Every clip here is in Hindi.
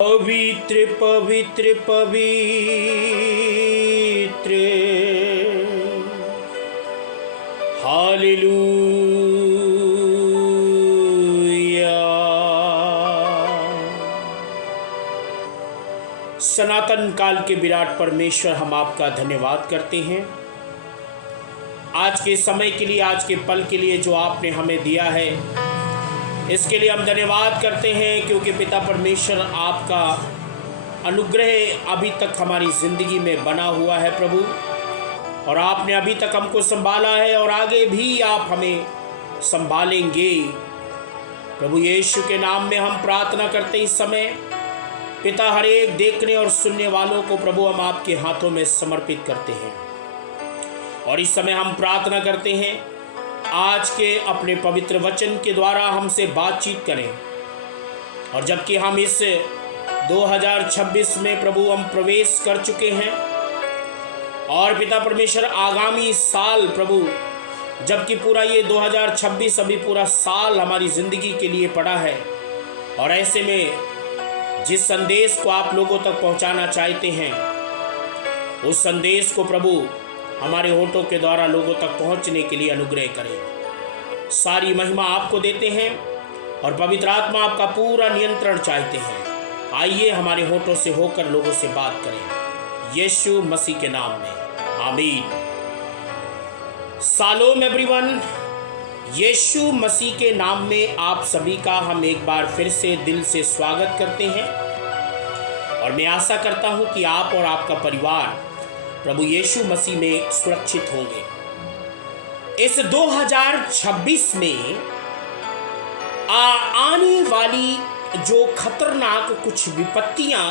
पवित्र पवित्र पवित्र हालेलुया। सनातन काल के विराट परमेश्वर, हम आपका धन्यवाद करते हैं आज के समय के लिए, आज के पल के लिए जो आपने हमें दिया है। इसके लिए हम धन्यवाद करते हैं क्योंकि पिता परमेश्वर आपका अनुग्रह अभी तक हमारी ज़िंदगी में बना हुआ है प्रभु, और आपने अभी तक हमको संभाला है और आगे भी आप हमें संभालेंगे प्रभु। यीशु के नाम में हम प्रार्थना करते इस समय पिता, हर एक देखने और सुनने वालों को प्रभु हम आपके हाथों में समर्पित करते हैं। और इस समय हम प्रार्थना करते हैं आज के अपने पवित्र वचन के द्वारा हमसे बातचीत करें, और जबकि हम इस 2026 में प्रभु हम प्रवेश कर चुके हैं, और पिता परमेश्वर आगामी साल प्रभु, जबकि पूरा ये 2026 अभी पूरा साल हमारी ज़िंदगी के लिए पड़ा है, और ऐसे में जिस संदेश को आप लोगों तक पहुंचाना चाहते हैं उस संदेश को प्रभु हमारे होठों के द्वारा लोगों तक पहुंचने के लिए अनुग्रह करें। सारी महिमा आपको देते हैं और पवित्र आत्मा आपका पूरा नियंत्रण चाहते हैं। आइए हमारे होठों से होकर लोगों से बात करें, यीशु मसीह के नाम में, आमीन। शालोम एवरीवन, यीशु मसीह के नाम में आप सभी का हम एक बार फिर से दिल से स्वागत करते हैं, और मैं आशा करता हूं कि आप और आपका परिवार प्रभु यीशु मसीह में सुरक्षित होंगे। इस 2026 में आने वाली जो खतरनाक कुछ विपत्तियां,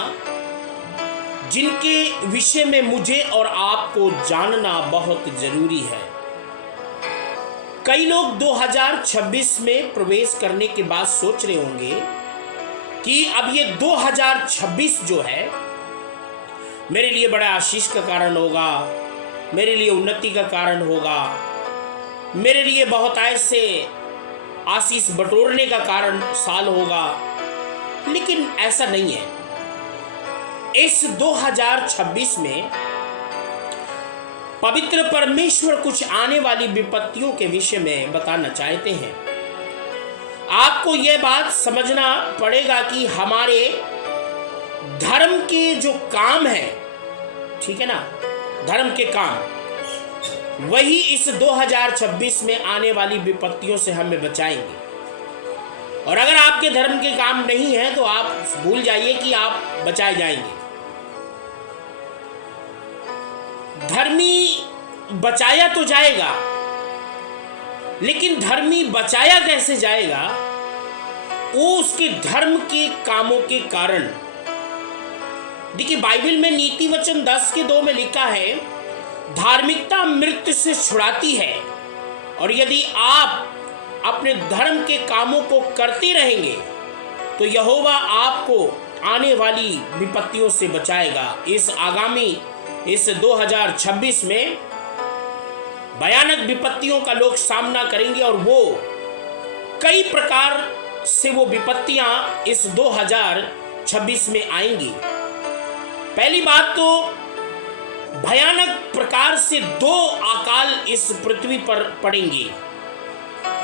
जिनके विषय में मुझे और आपको जानना बहुत जरूरी है। कई लोग 2026 में प्रवेश करने के बाद सोच रहे होंगे कि अब ये 2026 जो है मेरे लिए बड़ा आशीष का कारण होगा, मेरे लिए उन्नति का कारण होगा, मेरे लिए बहुत ऐसे आशीष बटोरने का कारण साल होगा। लेकिन ऐसा नहीं है। इस 2026 में पवित्र परमेश्वर कुछ आने वाली विपत्तियों के विषय में बताना चाहते हैं। आपको यह बात समझना पड़ेगा कि हमारे धर्म के जो काम है, ठीक है ना, धर्म के काम, वही इस 2026 में आने वाली विपत्तियों से हमें बचाएंगे। और अगर आपके धर्म के काम नहीं है तो आप भूल जाइए कि आप बचाए जाएंगे। धर्मी बचाया तो जाएगा, लेकिन धर्मी बचाया कैसे जाएगा? वो उसके धर्म के कामों के कारण। देखिए, बाइबल में नीति वचन 10:2 में लिखा है, धार्मिकता मृत्यु से छुड़ाती है, और यदि आप अपने धर्म के कामों को करते रहेंगे तो यहोवा आपको आने वाली विपत्तियों से बचाएगा। इस 2026 में भयानक विपत्तियों का लोग सामना करेंगे, और वो कई प्रकार से वो विपत्तियां इस 2026 में आएंगी। पहली बात तो भयानक प्रकार से 2 अकाल इस पृथ्वी पर पड़ेंगे,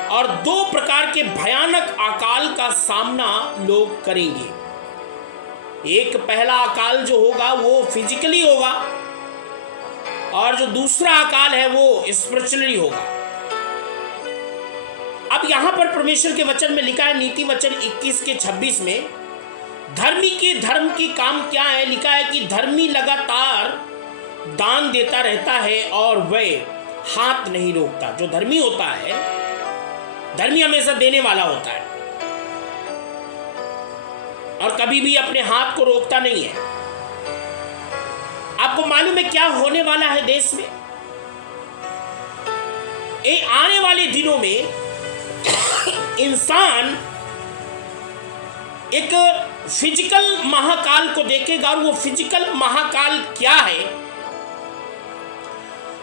और 2 प्रकार के भयानक अकाल का सामना लोग करेंगे। एक पहला अकाल जो होगा वो फिजिकली होगा, और जो दूसरा अकाल है वो स्पिरिचुअली होगा। अब यहां पर परमेश्वर के वचन में लिखा है, नीति वचन 21:26 में, धर्मी के धर्म के काम क्या है? लिखा है कि धर्मी लगातार दान देता रहता है और वह हाथ नहीं रोकता। जो धर्मी होता है, धर्मी हमेशा देने वाला होता है और कभी भी अपने हाथ को रोकता नहीं है। आपको मालूम है क्या होने वाला है देश में? आने वाले दिनों में इंसान एक फिजिकल महाकाल को देखेगा, और वो फिजिकल महाकाल क्या है,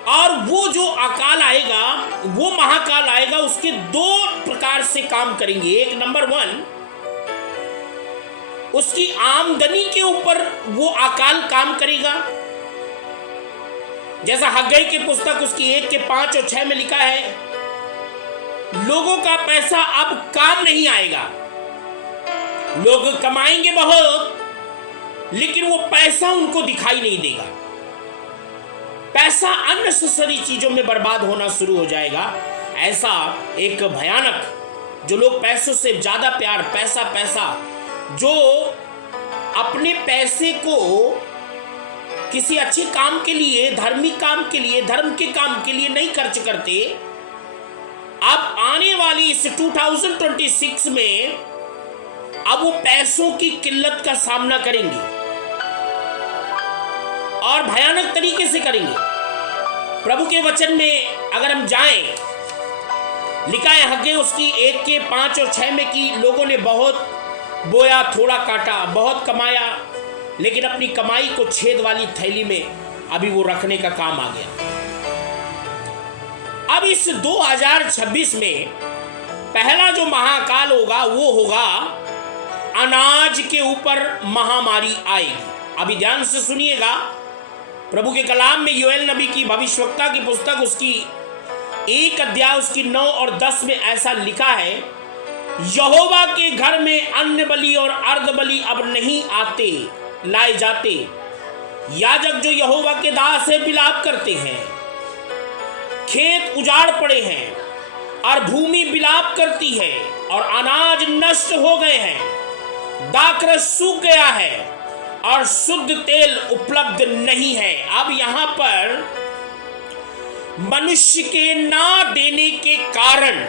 और वो जो अकाल आएगा, वो महाकाल आएगा, उसके 2 प्रकार से काम करेंगे। एक, नंबर 1, उसकी आमदनी के ऊपर वो अकाल काम करेगा। जैसा हग्गई की पुस्तक उसकी 1 के 5 और 6 में लिखा है, लोगों का पैसा अब काम नहीं आएगा। लोग कमाएंगे बहुत, लेकिन वो पैसा उनको दिखाई नहीं देगा। पैसा अननेसेसरी चीजों में बर्बाद होना शुरू हो जाएगा। ऐसा एक भयानक, जो लोग पैसों से ज्यादा प्यार, पैसा पैसा, जो अपने पैसे को किसी अच्छे काम के लिए, धार्मिक काम के लिए, धर्म के काम के लिए नहीं खर्च करते, अब आने वाली इस 2026 में अब वो पैसों की किल्लत का सामना करेंगे और भयानक तरीके से करेंगे। प्रभु के वचन में अगर हम जाएं, लिखा है हग्गई उसकी 1 के 5 और 6 में कि लोगों ने बहुत बोया, थोड़ा काटा, बहुत कमाया, लेकिन अपनी कमाई को छेद वाली थैली में अभी वो रखने का काम आ गया। अब इस 2026 में पहला जो महाकाल होगा वो होगा अनाज के ऊपर महामारी आएगी। अभी ध्यान से सुनिएगा, प्रभु के कलाम में योएल नबी की भविष्यवक्ता की पुस्तक उसकी 1 अध्याय उसकी 9 और 10 में ऐसा लिखा है, यहोवा के घर में अन्न बलि और अर्ध बलि अब नहीं आते लाए जाते। याजक जो यहोवा के दास है विलाप करते हैं। खेत उजाड़ पड़े हैं और भूमि विलाप करती है और अनाज नष्ट हो गए हैं। दाखरस सूख गया है और शुद्ध तेल उपलब्ध नहीं है। अब यहां पर मनुष्य के ना देने के कारण,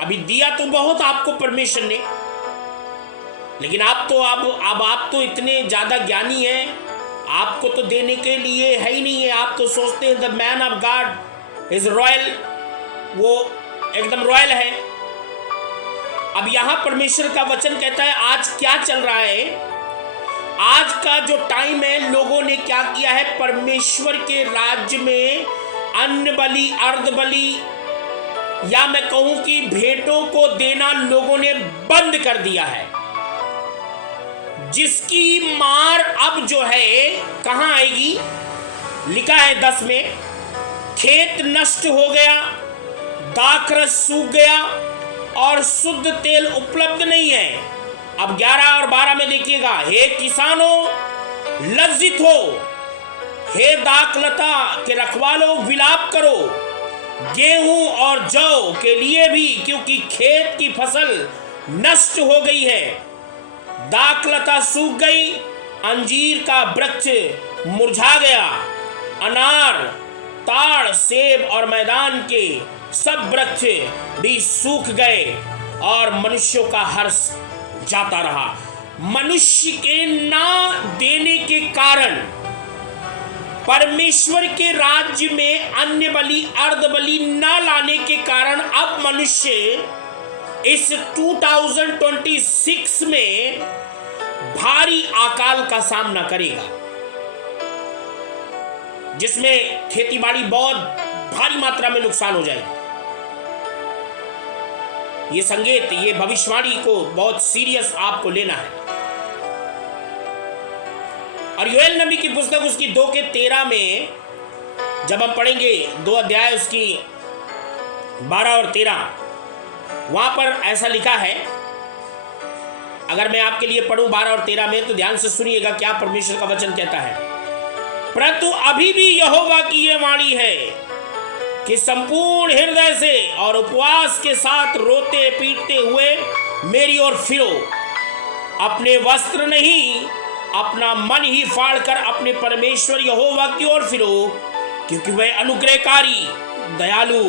अभी दिया तो बहुत आपको परमेश्वर ने, लेकिन आप तो इतने ज्यादा ज्ञानी हैं, आपको तो देने के लिए है ही नहीं है। आप तो सोचते हैं the man of God is royal, वो एकदम रॉयल है। अब यहां परमेश्वर का वचन कहता है आज क्या चल रहा है, आज का जो टाइम है, लोगों ने क्या किया है, परमेश्वर के राज्य में अन्न बलि, अर्ध बलि, या मैं कहूं कि भेंटों को देना लोगों ने बंद कर दिया है, जिसकी मार अब जो है कहां आएगी। लिखा है 10 में, खेत नष्ट हो गया, दाखरस सूख गया और शुद्ध तेल उपलब्ध नहीं है। अब 11 और 12 में देखिएगा, हे किसानों लज्जित हो, हे दाखलता के रखवालों विलाप करो, गेहूं और जौ के लिए भी, क्योंकि खेत की फसल नष्ट हो गई है, दाखलता सूख गई, अंजीर का वृक्ष मुरझा गया, अनार, ताड़, सेब और मैदान के सब वृक्ष भी सूख गए और मनुष्यों का हर्ष जाता रहा। मनुष्य के ना देने के कारण, परमेश्वर के राज्य में अन्न बलि, अर्ध बलि ना लाने के कारण अब मनुष्य इस 2026 में भारी अकाल का सामना करेगा, जिसमें खेतीबाड़ी बहुत भारी मात्रा में नुकसान हो जाएगी। ये संकेत, ये भविष्यवाणी को बहुत सीरियस आपको लेना है। और योएल नबी की पुस्तक उसकी 2 के 13 में जब हम पढ़ेंगे, 2 अध्याय उसकी 12 और 13, वहां पर ऐसा लिखा है। अगर मैं आपके लिए पढ़ूं 12 और 13 में, तो ध्यान से सुनिएगा क्या परमेश्वर का वचन कहता है। परंतु अभी भी यहोवा की यह वाणी है कि संपूर्ण हृदय से और उपवास के साथ रोते पीटते हुए मेरी ओर फिरो, अपने वस्त्र नहीं अपना मन ही फाड़कर अपने परमेश्वर यहोवा की ओर फिरो, क्योंकि वह अनुग्रहकारी, दयालु,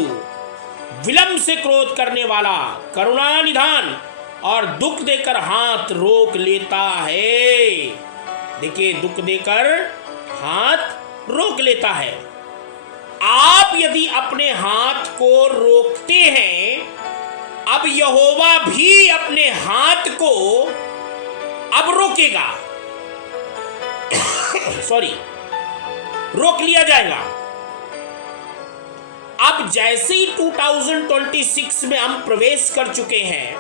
विलंब से क्रोध करने वाला, करुणा निधान और दुख देकर हाथ रोक लेता है। देखिए, दुख देकर हाथ रोक लेता है। आप यदि अपने हाथ को रोकते हैं, अब यहोवा भी अपने हाथ को अब रोकेगा। सॉरी, रोक लिया जाएगा। अब जैसे ही 2026 में हम प्रवेश कर चुके हैं,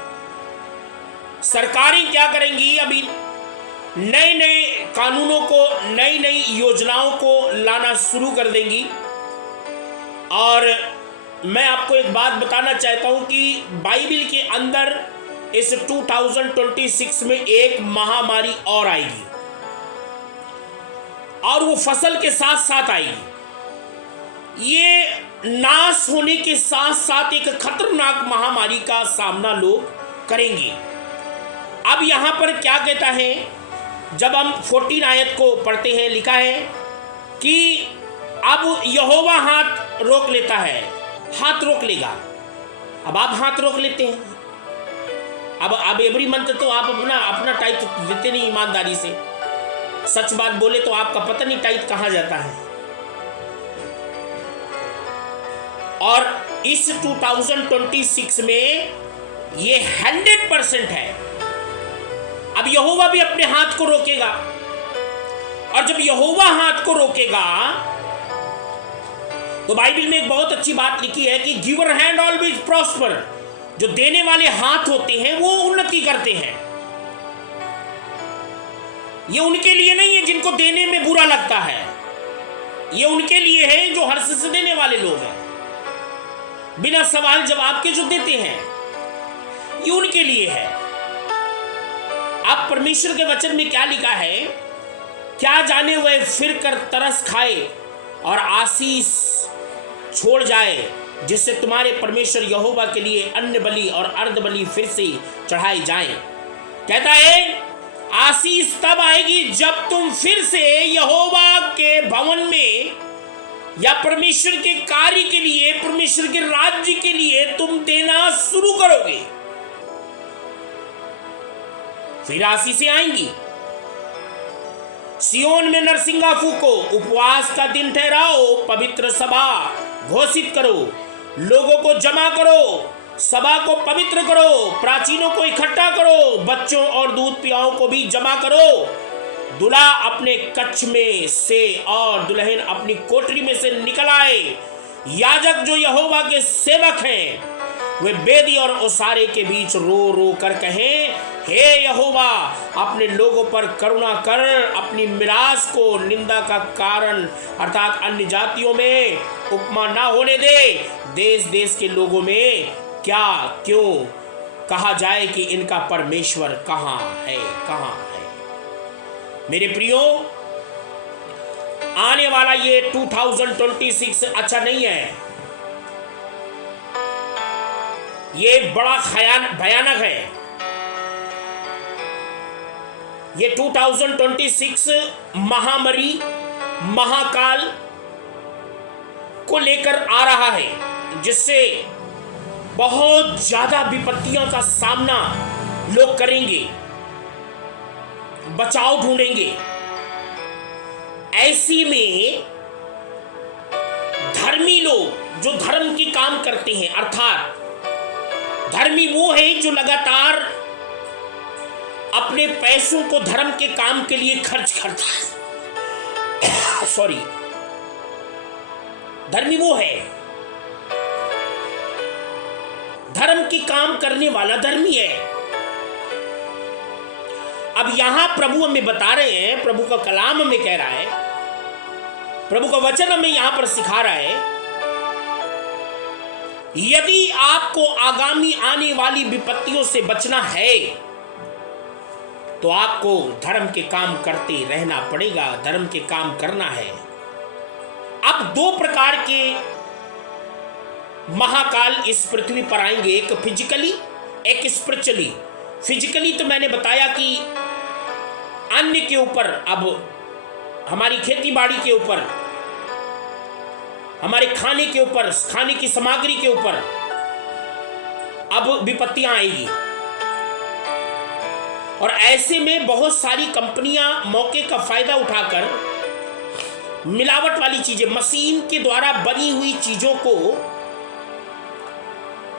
सरकारें क्या करेंगी, अभी नए नए कानूनों को, नई नई योजनाओं को लाना शुरू कर देंगी। और मैं आपको एक बात बताना चाहता हूं कि बाइबल के अंदर इस 2026 में एक महामारी और आएगी, और वो फसल के साथ साथ आएगी। ये नाश होने के साथ साथ एक खतरनाक महामारी का सामना लोग करेंगे। अब यहां पर क्या कहता है, जब हम 14 आयत को पढ़ते हैं, लिखा है कि अब यहोवा हाथ रोक लेता है, हाथ रोक लेगा। अब आप हाथ रोक लेते हैं। अब एवरी मंथ तो आप अपना टाइट देते नहीं ईमानदारी से। सच बात बोले तो आपका पता नहीं टाइट कहां जाता है। और इस 2026 में ये 100% है। अब यहोवा भी अपने हाथ को रोकेगा, और जब यहोवा हाथ को रोकेगा तो बाइबल में एक बहुत अच्छी बात लिखी है कि गिवर हैंड ऑलवेज प्रॉस्पर। जो देने वाले हाथ होते हैं वो उन्नति करते हैं। ये उनके लिए नहीं है जिनको देने में बुरा लगता है, ये उनके लिए है जो हर्ष से देने वाले लोग हैं, बिना सवाल जवाब के जो देते हैं, ये उनके लिए है। अब परमेश्वर के वचन में क्या लिखा है, क्या जाने वह फिर कर तरस खाए और आशीष छोड़ जाए, जिससे तुम्हारे परमेश्वर यहोवा के लिए अन्न बलि और अर्ध बलि फिर से चढ़ाई जाएं। कहता है आशीष तब आएगी जब तुम फिर से यहोवा के भवन में या परमेश्वर के कार्य के लिए, परमेश्वर के राज्य के लिए तुम देना शुरू करोगे, फिर आशीषें आएंगी। सियोन में नरसिंगा फूको, उपवास का दिन ठहराओ, पवित्र सभा घोषित करो, लोगों को जमा करो, सभा को पवित्र करो, प्राचीनों को इकट्ठा करो, बच्चों और दूध पियाओं को भी जमा करो। दूल्हा अपने कक्ष में से और दुल्हन अपनी कोठरी में से निकल आए। याजक जो यहोवा के सेवक हैं वे बेदी और ओसारे के बीच रो रो कर कहें, हे यहोवा अपने लोगों पर करुणा कर, अपनी मिरास को निंदा का कारण अर्थात अन्य जातियों में उपमा ना होने दे। देश देश के लोगों में क्या क्यों कहा जाए कि इनका परमेश्वर कहाँ है, कहाँ है। मेरे प्रियो, आने वाला ये 2026 अच्छा नहीं है, ये बड़ा भयानक है। ये 2026 महामारी, महाकाल को लेकर आ रहा है, जिससे बहुत ज्यादा विपत्तियों का सामना लोग करेंगे, बचाव ढूंढेंगे। ऐसी में धर्मी लोग जो धर्म की काम करते हैं, अर्थात धर्मी वो है जो लगातार अपने पैसों को धर्म के काम के लिए खर्च करता है। सॉरी, धर्मी वो है, धर्म की काम करने वाला धर्मी है। अब यहां प्रभु हमें बता रहे हैं, प्रभु का कलाम हमें कह रहा है, प्रभु का वचन हमें यहां पर सिखा रहा है, यदि आपको आगामी आने वाली विपत्तियों से बचना है तो आपको धर्म के काम करते रहना पड़ेगा, धर्म के काम करना है। अब दो प्रकार के महाकाल इस पृथ्वी पर आएंगे, एक फिजिकली, एक स्पिरिचुअली। फिजिकली तो मैंने बताया कि अन्य के ऊपर, अब हमारी खेती बाड़ी के ऊपर, हमारे खाने के ऊपर, खाने की सामग्री के ऊपर अब विपत्तियां आएगी। और ऐसे में बहुत सारी कंपनियां मौके का फायदा उठाकर मिलावट वाली चीजें, मशीन के द्वारा बनी हुई चीजों को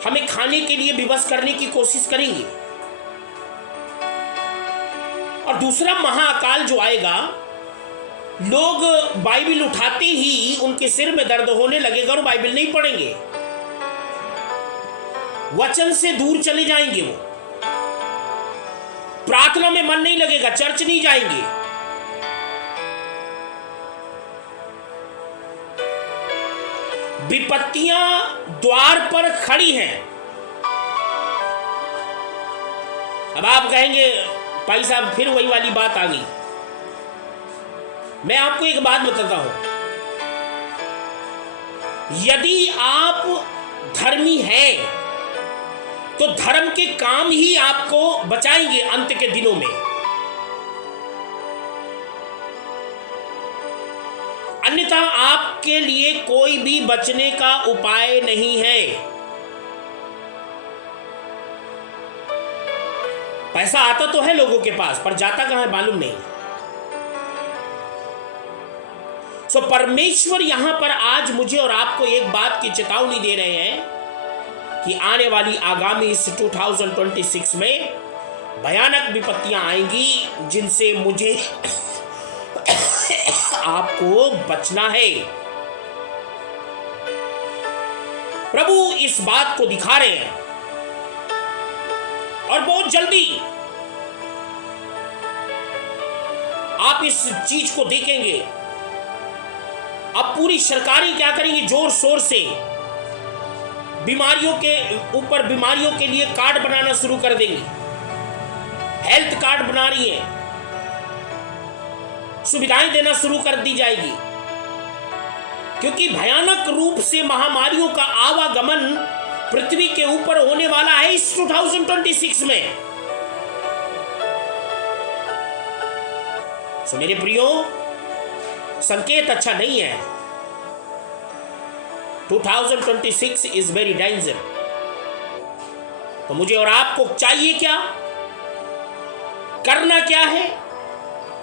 हमें खाने के लिए विवश करने की कोशिश करेंगे। और दूसरा महाकाल जो आएगा, लोग बाइबल उठाते ही उनके सिर में दर्द होने लगेगा और बाइबल नहीं पढ़ेंगे, वचन से दूर चले जाएंगे। वो प्रार्थना में मन नहीं लगेगा, चर्च नहीं जाएंगे। विपत्तियां द्वार पर खड़ी हैं। अब आप कहेंगे भाई साहब फिर वही वाली बात आ गई। मैं आपको एक बात बताता हूं, यदि आप धर्मी हैं तो धर्म के काम ही आपको बचाएंगे अंत के दिनों में। अन्यथा आपके लिए कोई भी बचने का उपाय नहीं है। पैसा आता तो है लोगों के पास, पर जाता कहां है मालूम नहीं। सो परमेश्वर यहां पर आज मुझे और आपको एक बात की चेतावनी दे रहे हैं कि आने वाली आगामी इस 2026 में भयानक विपत्तियां आएंगी जिनसे मुझे आपको बचना है। प्रभु इस बात को दिखा रहे हैं और बहुत जल्दी आप इस चीज को देखेंगे। अब पूरी सरकारें क्या करेंगी, जोर शोर से बीमारियों के ऊपर बीमारियों के लिए कार्ड बनाना शुरू कर देंगी। हेल्थ कार्ड बना रही है, सुविधाएं देना शुरू कर दी जाएगी, क्योंकि भयानक रूप से महामारियों का आवागमन पृथ्वी के ऊपर होने वाला है इस 2026 में। सो मेरे प्रियो, संकेत अच्छा नहीं है। 2026 इज वेरी डेंजर। तो मुझे और आपको चाहिए क्या, करना क्या है?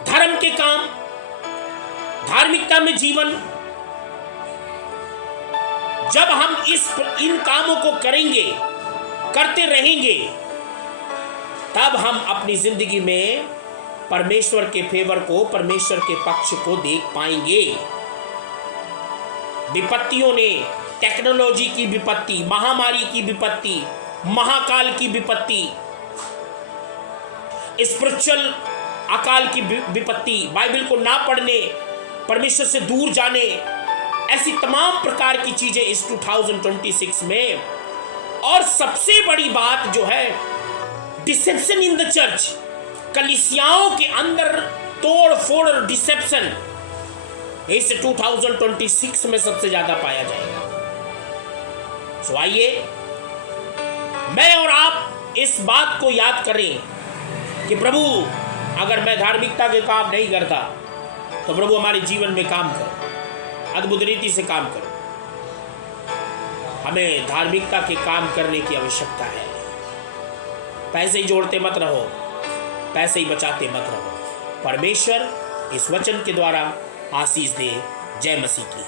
धर्म के काम, धार्मिकता में जीवन। जब हम इन कामों को करेंगे, करते रहेंगे, तब हम अपनी जिंदगी में परमेश्वर के फेवर को, परमेश्वर के पक्ष को देख पाएंगे। विपत्तियों ने, टेक्नोलॉजी की विपत्ति, महामारी की विपत्ति, महाकाल की विपत्ति, स्पिरिचुअल अकाल की विपत्ति, बाइबल को ना पढ़ने, परमेश्वर से दूर जाने, ऐसी तमाम प्रकार की चीजें इस 2026 में। और सबसे बड़ी बात जो है, डिसेप्शन इन द चर्च, कलीसियाओं के अंदर तोड़ फोड़, डिसेप्शन, इस 2026 में सबसे ज्यादा पाया जाएगा। सो आइए मैं और आप इस बात को याद करें कि प्रभु, अगर मैं धार्मिकता के काम नहीं करता तो प्रभु हमारे जीवन में काम करो, अद्भुत रीति से काम करो। हमें धार्मिकता के काम करने की आवश्यकता है। पैसे ही जोड़ते मत रहो, पैसे ही बचाते मत रहो। परमेश्वर इस वचन के द्वारा आशीष दे। जय मसीह की।